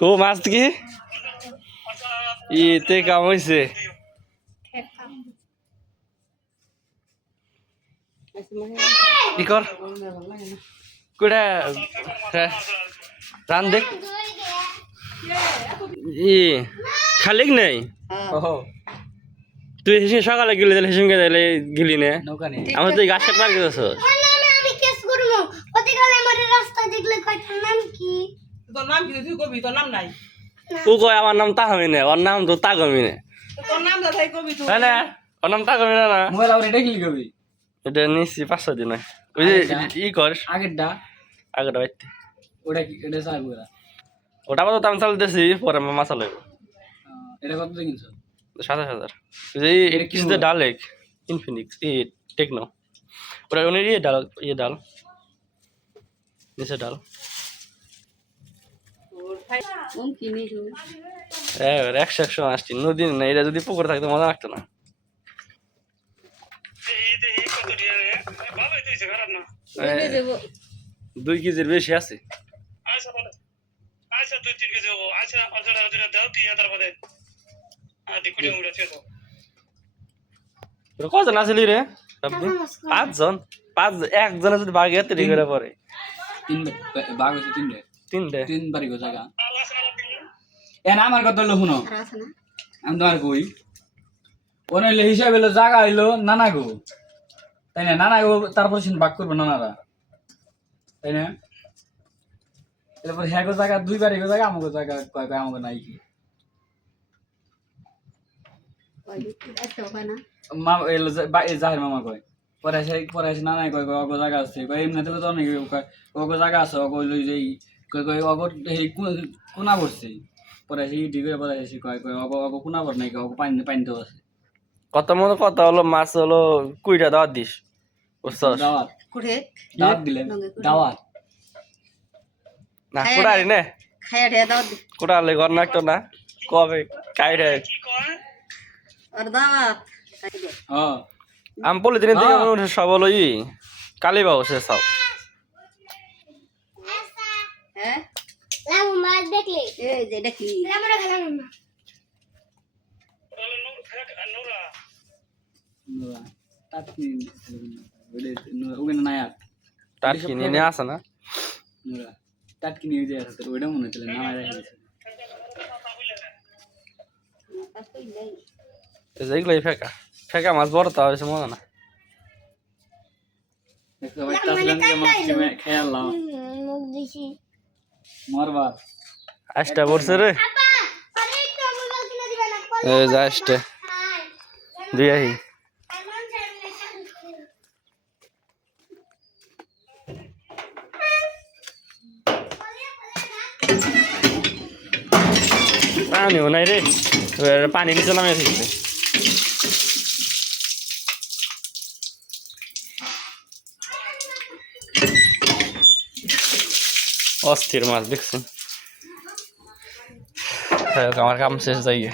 কো মাছ কি ইতে কাম হইছে কি কর কুড়া রান দেখ ই খালিক নাই তুই হিসেবে সকালে গেলি তাহলে হিসেবে গেলে গেলি না আমার তুই গাছ কাটবার গেছ ও কয় আমার নাম তাহমি না ওর নাম তো তাগমি না তাই না ওর নাম তাগমি না না এটা নিচ্ছি 5-6 দিন ওই যে ই কর আগেরটা বাইতে ওটা তো দাম চালতেছি পরে মাছ লাগবে এটা কত কিনছো 27,000 এই কিছুতে ডাল এক ইনফিনিক্স টেকনো ওটা ওনের ডাল নিচে ডাল হ্যাঁ 100 আসছি নদী না এটা যদি পুকুর থাকতো মজা লাগতো না 2 কেজির বেশি আছে কজন আসলি রে 5 জন একজনে যদি বাঘে তৈরি করে পরে 3 বাড়ি গো জায়গা এন আমার কথা হলো শুনো আমি তোমার কই ওনে হিসাব হলো জায়গা হইলো নানা গো তাই না নানা গো তারপর সিন ভাগ করবো নানারা তাই না এরপর হ্যাঁ গো জায়গা 2 বাড়ি গো জায়গা আমাকে জায়গা কয় আমাকে নাই কি মা এলো জাহের মামা কয় পরে এসে নানাই কয় অগো জায়গা আছে কয় এমনি তো অনেক কয় অগো জায়গা আছে অগো যেই কয় অগো এই কোনা পড়ছে পরে এসে ইটি করে পরে এসে কয় অগো কোনা পড় নাই অগো পানি তো আছে কত মতো কথা হলো মাছ হলো 20টা দাওয়াত দিস বুঝছস দাওয়াত দিলেন দাওয়াত না কুড়ারি নে খায়া ঢে দাও কুড়ালে ঘর না একটা না কবে কাইরে আর দাওয়াত হ্যাঁ আম পলিথিন থেকে সব হলো কালি বাবু সে সব হ্যাঁ লামু মাছ দেখলি এই যে দেখলি আমরা খেলাম না ওখানে নায়াক টাটকি নিয়ে আসে না টাটকি নিয়ে যায় ওইটা মনে হচ্ছিল নামায় রেখে এইগুলোই ফেকা মাছ বড় তো হয়েছে মনে না মরবা আসটা পড়ছে রে আসতে দুই আহি পানিও নাই রে পানি নিচে নামে ফেলছে অস্থির মাছ দেখছেন আমার কাম শেষ যাইয়ে